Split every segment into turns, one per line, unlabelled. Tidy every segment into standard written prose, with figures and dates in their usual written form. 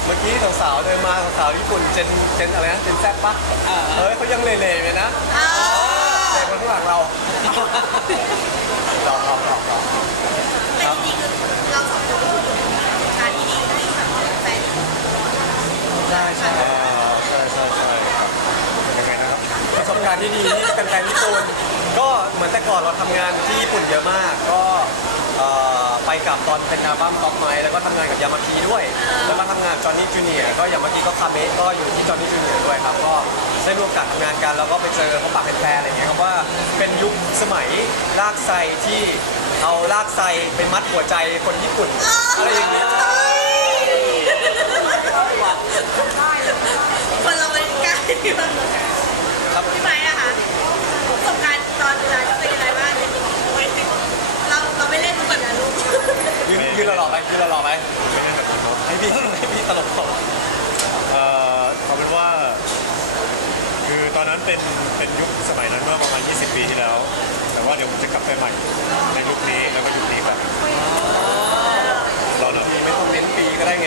มื่อกี้สาวๆเดินมาสาวๆญี่ปุ่นเจนอะไรนะเจนแซ่บปะเฮ้ยเขายังเละๆเลยนะเด็กคนข้างหลังเราหลอก
แต่จริงๆคือเราสองคนก็คือการที่ดีให้แบบแฟน
ใช่ใช่
ใช่ยังไงนะครับ
ประสบการณ์ที่ดีที่เป็นแฟนญี่ปุ่นก็เหมือนแต่ก่อนเราทำงานที่ญี่ปุ่นเยอะมากก็ไปกับตอนเป็นอัลบั้มท็อปไมล์แล้วก็ทำงานกับยามาคีด้วยแล้วก็ทำงานจอห์นนี่จูเนียร์ก็อย่างเมื่อกี้ก็คาเมะก็อยู่ที่จอห์นนี่จูเนียร์ด้วยครับก็ได้ร่วมกันทำงานกันแล้วก็ไปเจอเขาปากเป็นแฟนอะไรเงี้ยครับว่าเป็นยุคสมัยลากไซที่เอาลากไซไปมัดหัวใจคนญี่ปุ่นอะไรอย่างเงี้ย
คนเราเป็นกล้าที่มัน
ครับ
พี่ไม้อะคะประสบการณ์ตอนเวลาเป็นยังไงบ้างเราไม่เล่นแบบนั้นลูก
ยืนหล่อๆไปยืนหล่อๆไป
ไม่ได้แบบนั้นเนาะ
ให้พี่ตลกตลก
เอาเป็นว่า คือตอนนั้นเป็นยุคสมัยนั้นเมื่อประมาณ 20 ปีที่แล้ว แต่ว่าเดี๋ยวผมจะกลับไปใหม่ในยุคนี้แล้วก็ยุคนี้แบบเราเนาะ
ปีไม่ต้องเน้นปีก็ได้ไง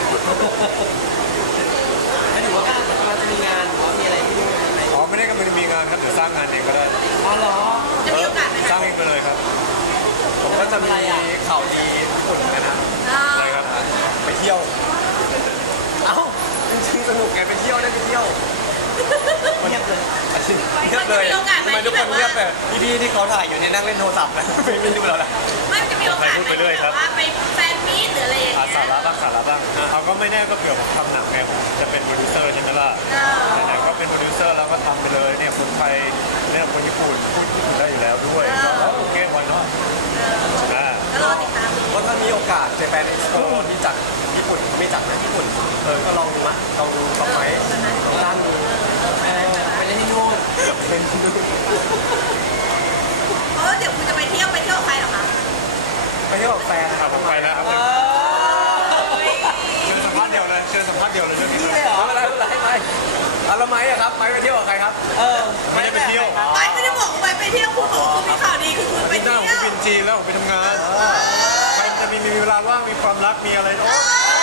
ไม่ถือว่ากำลังจะมีงานหรือว่ามีอะไรที่นู่นไหม
อ๋อไม่ได้กำลังจะมีงานครับเดี๋ยวสร้างงานเองก็ได้
อ๋อเหรอ
จะมีโอกาสไหม
ส
คะ
ร้างเองไปเลยครับ
ผมก็จะมีข่าวดีญี่ปุ่นเหมือนกันนะ
อะไรครับ
ไปเที่ยว เอ้าจริงๆสนุกไงไปเที่ยวได้ไปเที่ยว
เงียบเลย
เงียบเลยทำไมทุกคนเงียบเลยพี่ๆที่เขาถ่ายอยู่เนี่ยนั่งเล่นโทรศัพท์นะไม่ดูเราละ
ไม่จะมีโอกาสไหมว่าไปแฟนมีตหรืออะไรอย่าง
อา
เงี้
สาย ระบ้างสาระบ้างเขาก็ไม่แน่ก็เผื่อผมทำหนังไงผมจะเป็นโปรดิวเซอร์ใช่ไหมล่ะไหนๆก็เป็นโปรดิวเซอร์แล้วก็ทำไปเลยเนี่ยคนไทยเล่นกับคนญี่ปุ่นพูดญี่ปุ่นได้อยู่แล้วด้วยก็โอเควันเนาะ
ก็รอติดตามดู
เพราะถ้ามีโอกาสเจแปนเอ็กซ์โปที่จัดญี่ปุ่นไม่จัดนะญี่ปุ่นก็ลองดูมะลองดูต่อไปร้านดู
ไปเล่นที่นู่น
เป็นดู
เพราะว่าเดี๋ยวคุณจะไปเที่ยวกับใครเหรอคะ
ไปเที่ยวกับแฟน
ครับผมไปแล้วครับเชิญสัมภาษณ์เดียวเลยเชิญสัมภาษณ์เดียวเลยเรื่องนี้
นี่เลยเหรอ
ไม่เป็นไรไม่เป็นไรแล้วไม้อะครับไม้ไปเที่ยวกับใครครับ
ไม่ได้ไปเที่ยว
ไปไม่ได้บอกไปเที่ยวคุณบอกคุณมีข่าวดีคือคุณไป
หน้า
เที่
ผม
ยว
ไปบินจีนแล้วผมไปทำงานใครจะมีเวลาว่างมีความรักมีอะไรเนาะ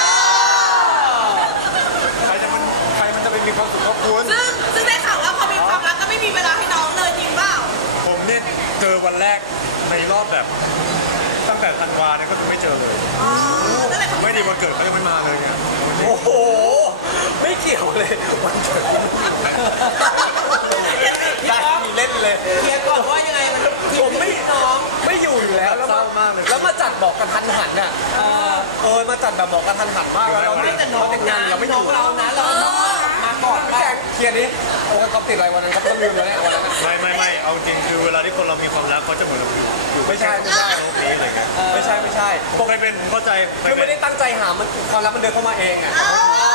ใครมันจะไปมีความสุขกับคุณ
ซึ่งได้ข่าวว่าพอมีความรักก็ไม่มีเวลาให้น้องเลยจริงเปล่า
ผมเนี่ยเจอวันแรกในรอบแบบตั้งแต่ธันวาเนี่ยก็คือไม่เจอเลย
นั่นแหละ
ไม่ดีวันเกิดเขายังไม่มาเลยไง
โอ้โหไม่เกี่ยวเลยวันเกิดได้มีเล่นเลย
เคลียร์ก่อนว่ายังไงมัน
ผมไม่
น้อง
ไม่อยู่อยู่แล้วแล้ว
เศร้ามากเลย
แล้วมาจัดบอกกันทันหันอ่ะมาจัดแบบบอกกันทันหันมากแล้วเรา
ไม่แต่น้อง
แต่งงานเราไม่อ
น้อยู่ งเรานะเราน้องมาก่อน
พี่แจงเคลียร์นี้โอ้ยเขาติดอะไรวันนั้นครับก็ลืมแล้วเนี่ยวันนั้น
ไม่เอาจริงคือเวลาที่คนเรามีความรักเขาจะเหมือนเราอยู่
ไม่ใช่
โลกนี้อะไรเงี้ย
ไม่ใช่
ผมเคยเป็นผมเข้าใจ
คือไม่ได้ตั้งใจหามันความรักมันเดินเข้ามาเองอ่ะ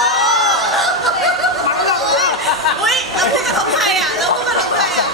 อุ้ยเราพูดกับท้องไทยอ่ะเราพูดกับท้องไทยอ่ะ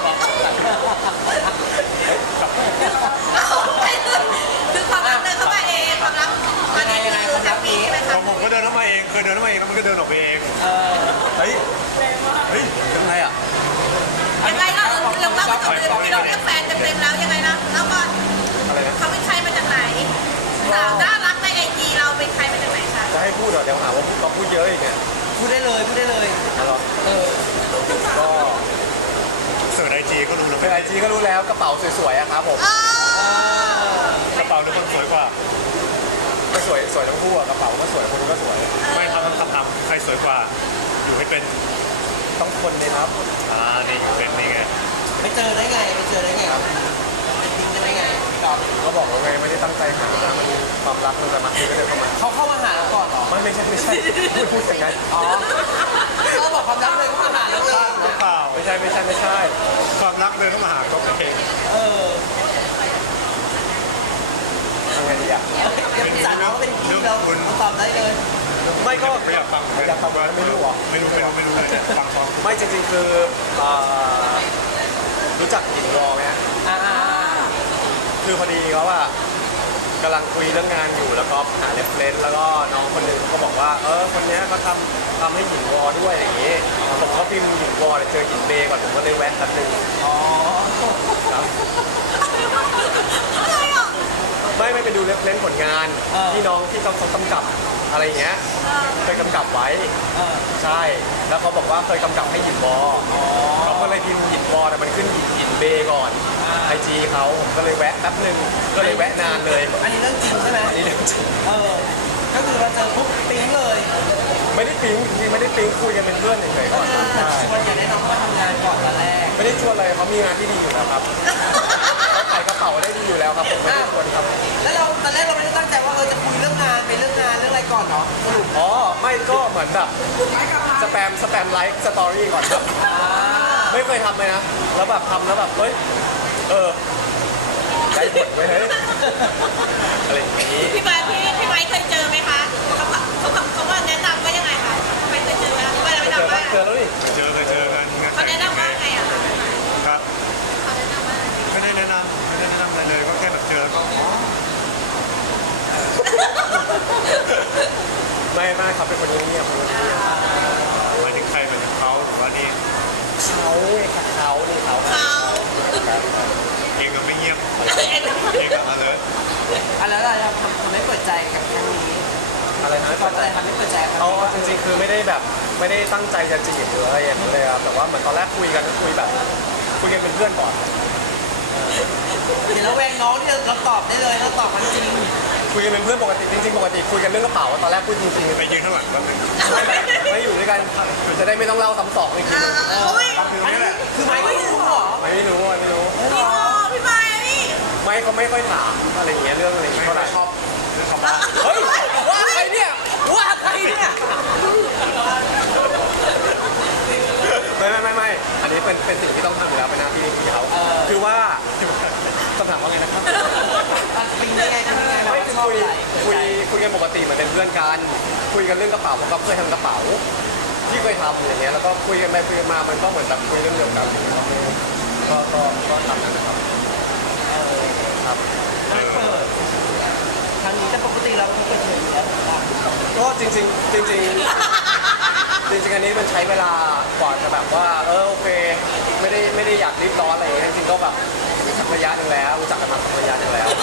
คือความรักเดินเข้ามาเองความรักตอนนี้คือแฮปปี้ใช่ไหม
ข
คะ
องผมก็เดินเข้ามาเองเคยเดินเข้ามาเองแล้วมันก็เดินออกไปเอง
เฮ้ยยังไงอ่ะ
ยังไงล่ะเราเล่าไปก่อนเลยเราเรียกแฟนเต็มๆแล้วยังไงนะแล้วก่อน
อะไรนะ
เขาเป็นใครมาจากไหนสาวน่ารักในไอจีเราเป็นใครมาจากไหนคะ
จะให้พูดเหรอเดี๋ยวหาว่าพูดต้องพูดเยอะอีกเนี่ย
พูดได้เลยพูดได้เลย
เอาเหรอ
เออ
ก็
เสิร์ชไอจีก็รู้แล้ว
เป็นไอจีก็รู้แล้วกระเป๋าสวยๆอะครับผม
กระเป๋าทุกคนสวยกว่า
ก็สวยทั้งคู่อะกระเป๋าก็สวยคนก็สวย
ไม่ทำใครสวยกว่า อยู่ให้เป็น
ต้องคนเลยครับ
นี่อยู่เป็นนี่ไง
ไปเจอได้ไงไปเจอได้ไงครับไปทิ้งกันได้ไงพี่กอล์ฟ
ก็บอกแล้วไงไม่ได้ตั้งใจหานะมันความรักมันจะมาคือก็เดินเข้ามา
เขาเข้ามาหาเราก่อนเหรอ
ไม่ใช่พูดอย่างนั้น
อ๋อเขาบอกความรักเลยเข้ามาหาเราเอง
หรือเปล่า
ไม่ใช่
ความรักเดินเข้ามาหาเขาเอง
เออ
ทำไงดีอะ
ยังเป็นสาวน้องเป็นพี่เราตอบได้เลย
ไม่ก็
ไม่อยากฟัง
อยากฟังไม่รู้เหรอ
ไม่รู้เลยเนี่ยฟังฟัง
ไม่จริงๆคือรู้จักหญิงวอไหมฮะ
อ่า
คือพอดีเขาอะกำลังคุยเรื่องงานอยู่แล้วก็หาเรฟเฟรนซ์แล้วก็น้องคนหนึ่งเขาบอกว่าคนเนี้ยเขาทำให้หญิงวอด้วยอย่างงี้ผมก็พิมพ์หญิงวอเลยเจอหญิงเบย์ก่อนผมก็เลยแวะแป๊บนึง
อ๋อ
ครับ
อะไรอ่ะ
ไม่ไปดูเรฟเฟรนซ์ผลงานที่น้องที่เขากำกับอะไรอย่างเงี้ยเคยกำกับไว้
เออ
ใช่ แล้วเขาบอกว่าเคยกำกับให้หยินบอเขาก็เลยพิมพ์หยินบอแต่มันขึ้นหยินเบก่อนไอจีเขาผมก็เลยแวะแป๊บนึงก็เลยแวะนานเลย
อันนี้เรื่องจริงใช่ไหม
อันนี้เรื่องจริง
เออก็คือเราเจอปุ๊บปิ๊งเลย
ไม่ได้ปิ๊งจริงๆไม่ได้ปิ๊งคุยกันเป็นเพื่อนเฉยๆก่อน
แต่
ใช่
ชวนอย่าได้น้องมาทำงานก่อนตอนแรก
ไม่ได้ชวนเลยเขามีงานที่ดีอยู่แล้วครับเขาขายกระเป๋าได้ดีอยู่แล้วครับผมไม่ได้ชวนครับ
แล้วเราตอนแรกเราไม่ได้ตั้งใจว่าจะคุยเรื่องงานไปเรื่องงานเรื่องอะไรก่อนเนาะสรุป
อ๋อไม่ก็เหมือนแบบสแปมไลค์สตอรี่ก่อนครับ ไม่เคยทำเลยนะแล้วแบบทำแล้วแบบเฮ้ยได้ผลไว้ยเฮ้ยอะไรอย่างนี้
พี่ไม้เคยเจอไหมคะเขาว่าแนะนำว่ายังไงคะไม่เคยเจอไหมเวลาไป
เจอ
ทำบ้าน
เจอแล้วนี่
เคยเจอกันงาน
เขาแนะนำว่าไงอะคะ
ครับ
เขาแนะนำว่า
ไม่ได้แนะนำอะไรเลยก็แค่แบบเจอแล้วก็อ๋อ
ไม่ครับเป็นคนเงียบๆคนเงียบ
หมายถึงใครหมายถึงเขาหรือว่านี่
ๆเขานี่เขา
เขา
เองก็ไม่เงียบ
เอ็น
เองก็alert
อันแล้วเราทำไม่เปิดใจกับครั้งนี้
อะไรนะ
เพราะอะไรทำไม่เปิดใจกับครั้
เขา
งนี้
จริงๆคือไม่ได้แบบไม่ได้ตั้งใจจะจีบหรืออะไรอย่างเงี้ยเลยครับแต่ว่าเหมือนตอนแรกคุยกันก็คุยแบบคุยกันเป็นเพื่อนก่อน
เห็นแล้วแวงน้องที่เราตอบได้เลยเราตอบมันจริง
คุยกันเป็นเพื่อนปกติจริงๆปกติคุยกันเรื่องกระเป๋าตอนแรกพูดจริงๆ
ไปยืนข้างหลังแป๊บนึง
ไม่อยู่ด้วยกันจะได้ไม่ต้องเล่าซ้ำสองอีกทีนึง
อุ้ย
อันนี้คือไม้ไม่รู้เหรอ
ไม่รู้
พี่ไม้พี่
ไม่เขาไม่ค่อยถามอะไรอย่างเงี้ยเรื่องอะไรเท่าไหร่
ชอบเรื่องคำว่า
เฮ้ยว่าใครเนี่ยว่าใครเนี่ยไม่อันนี้เป็นสิ่งที่ต้องทำอยู่แล้วเป็นหน้าที่ของเขาคือว่าคำถามว่าไงนะครับ
ปิ๊งได้ไงปิ๊งได้ไง
ไม่
ว่า
คือ
ชอบ
คุย
อะไร
คุยกันปกติเหมือนเป็นเพื่อนกันคุยกันเรื่องกระเป๋าผมก็เคยทำกระเป๋าที่เคยทำอย่างเงี้ยแล้วก็คุยกันไปคุยกันมามันก็เหมือนแบบคุยเรื่องเดียวกันก็ทำนั่นนะครับครับ
ไม่เปิดครั้งนี้แต่ปกติเราเปิดเผยอยู่แล้วผมว่า
ก็จริงๆอันนี้มันใช้เวลากว่าจะแบบว่าโอเคไม่ได้อยากรีบร้อนอะไรอย่างเงี้ยจริงๆก็แบบสักระยะหนึ่งแล้วรู้จักกันมาสักระยะหนึ่งแล้ว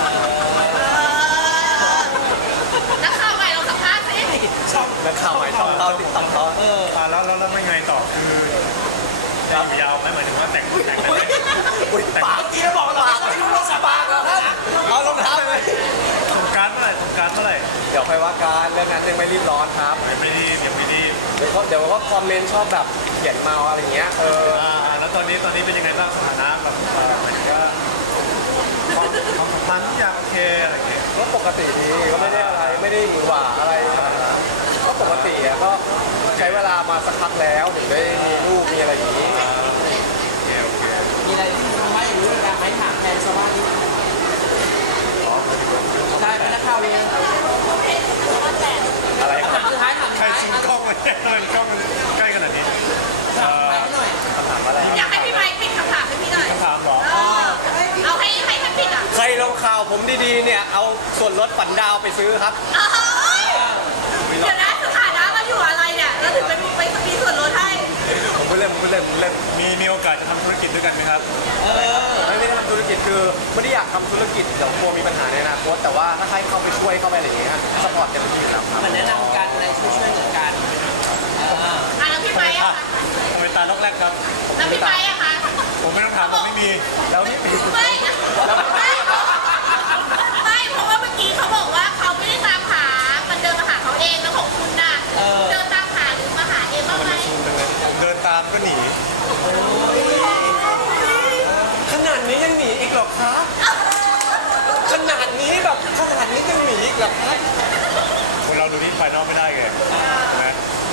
นักข่าวใหม่เราสัมภาษณ์สิ
ชอบ
นักข่าวใหม่ช่องเขาติดต่อเขา
แล้วไม่ไงต่อคือจะอยู่ยาวไหมหมายถึงว่าแต่งกันไหม
อุ้ยปาก
เมื่อกี้เราบอกเราไม่รู้เราสบายแล้วครับ
เอารองเท้าไปไหม
สงกรารเมื่อไหร่
เดี๋ยวค่อยว่ากันเรื่องนั้นยังไม่รีบร้อนครับ
ยังไม่ดี
เดี๋ยวก็คอมเมนต์ชอบแบบเขียนมาอะไรอย่างเงี้ย
แล้วตอนนี้เป็นยังไงบ้างสถานะแบบเหมือนก็ความสัมพันธ์ทุกอย่างโอเคอะไรอย่างเงี้ย
ก็ปกติดีก็ไม่ได้อะไรไม่ได้หวือหวาอะไรก็ปกติอะก็ใช้เวลามาสักพักแล้วถึงได้มีลูกมีอะไรอย่างงี้
โอเค
มีอะไรที่ทำไมอย่างนี้การไม่ถามแทนชาวบ้านที่ได้เป็นนักข่าวเลย
อะไรค
ถา
รับ
มสุดท้ายถาม
ใคร
สุดท้าย
ซูมกล้องไว้เนี่ยทำไมกล้องมันใกล้ขนาดนี้
ถามไปหน่อย
คำถามอะไร
อยากให้พี่ไม้ปิดคำถามให้พี่หน่อย
คำถามเหรอ
เอาให้ท่านปิดอ่ะ
ใครลงข่าวผมดีๆเนี่ยเอาส่วนลดฝันดาวไปซื้อครับ
เดี๋ยวนะสถานะเราอยู่อะไรเนี่ยเราถึงไปมีส่วนลดให้
ผมไม่เล่น
มีโอกาสจะทำธุรกิจด้วยกันไหมครับ
ไม่ได้ทำธุรกิจคือไม่ได้อยากทำธุรกิจเดี๋ยวกลัวมีปัญหาในอนาคตแต่ว่าถ้าใครเข้าไปช่วยเข้าไปอะไรอย่างเงี้ยสปอร์ตเต็มที่ครับ
เหมือนแนะนำกันอะไรช่วยเหลือกัน
แล้วพี่ไม้อะคะ
ทำไมตาล็อกแรกครับ
แล้วพี่ไม้อะคะ
ผมไม่ต้องถามผมไม่มี
แล้วนี่ปี
ไม่ไม่เพราะว่าเมื่อกี้เขาบอกว่าเขาไม่ได้ตามหา มันเดินมาหาเขาเองแล้วของคุณน่ะเดินตามหาหรือมาหาเองบ้างไหม
ผมเดินตามก็หนี
ขนาดนี้ยังหนีอีกเหรอครับขนาดนี้แบบขนาดนี้ยังหนีอีกเหรอครับ
คนเราดูที่ภายนอกไม่ได้ไงใช่ไหม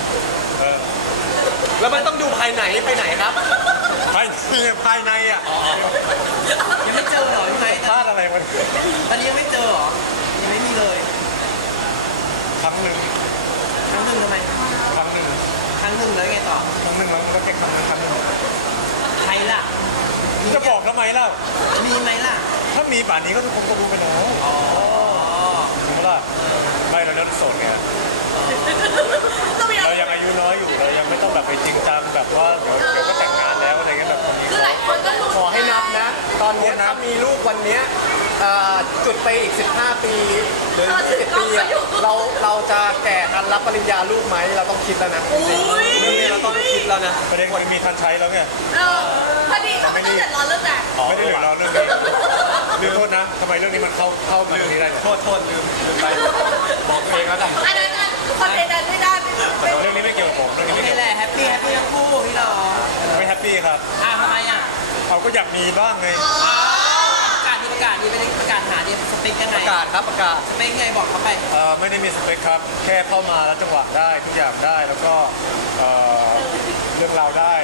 แล้วมันต้องดูภายไหนครับ
ภายในอ่ะ
ยังไม่เจอเหรอพี่ไม้
พลาดอะไรมัน
ตอนนี้ยังไม่เจอเหรอยังไม่มีเลย
ครั้งหนึ่ง
ครั้งหนึ่งทำไม
ครั้งหนึ่ง
ครั้งหนึ่งแล้วไงต่อ
มันก็แค่ครั้งหนึ่ง
ใครล่ะ
จะบอกทำไมล่ะ
มีไหมล่ะ
ถ้ามีป่านนี้ก็ทุกคนก็รู้ไปแล้ว
อ๋อ
ถูกไหมล่ะไม่เราเลือกโสดไง
ก็มี
เรายังอายุน้อยอยู่เรายังไม่ต้องแบบไปจริงจังแบบว่าเดี๋ยวก็แต่งงานแล้วอะไรเงี้ยแบบคนนี้
คือหลายคนก็รู้
ขอให้นับนะ ตอนเนี้ยถ้ามีลูกวันเนี้ยจุดไปอีก 15 ปีหรือ20 ปีอะเราจะแก่ทันรับปริญญาลูกไหมเราต้องคิดแล้วนะจริงๆเรื่องนี้เราต้องคิดแล้วนะ
ประเด็นมันมีทันใช้แล้วไง
พอดีเขาไม่ต้องเดือดร้อนเรื่องแต่
ไม่ได้เหลือเราเรื่องนี้ลืมโทษนะทำไมเรื่องนี้มันเข้ามาเรื่องนี้ได้
โทษลืมไปบอกตัวเองแล้วกัน
อันนั้นคนใดๆไม่ได้เป็น
เรื่องนี้ไม่เกี่ยวกับผมเรื่องนี้ไม่
นี่
เกี่ยว
แหละแฮปปี้ทั้งคู่พี่น้อง
ไม่แฮปปี้ครับ
ทำไมอ่ะ
เขาก็อยากมีบ้างไง
ประกาศดีประกาศหาดิสเปคยังไง
ประกาศครับประกาศ
สเปคไงบอกเขาไป
ไม่ได้มีสเปคครับ แค่เข้ามาแล้วจังหวะได้ทุกอย่างได้แล้วก็เรื่องราวได้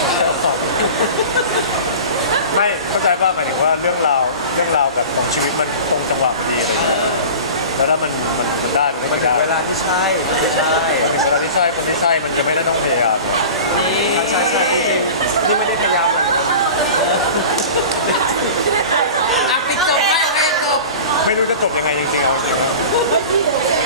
ไม่เข้าใจป่ะหมายถึงว่าเรื่องราวแบบของชีวิตมันตรงจังหวะพอดีอะไรอย่างเงี้ยแล้วถ้ามันได้มัน
มัน
ไม่
ถึง
ได้
เวลาที่ใช่ไม่ใช่
มันถึงเวลาที่ใช่คนที่ใช่มันจะไม่ได้ต้องพยายาม
ใช่จริงๆนี่ไม่ได้พยายามเลย
ปิดจบให้จบ
ไม่รู้จะจบยังไงจริงๆเอาจริงๆ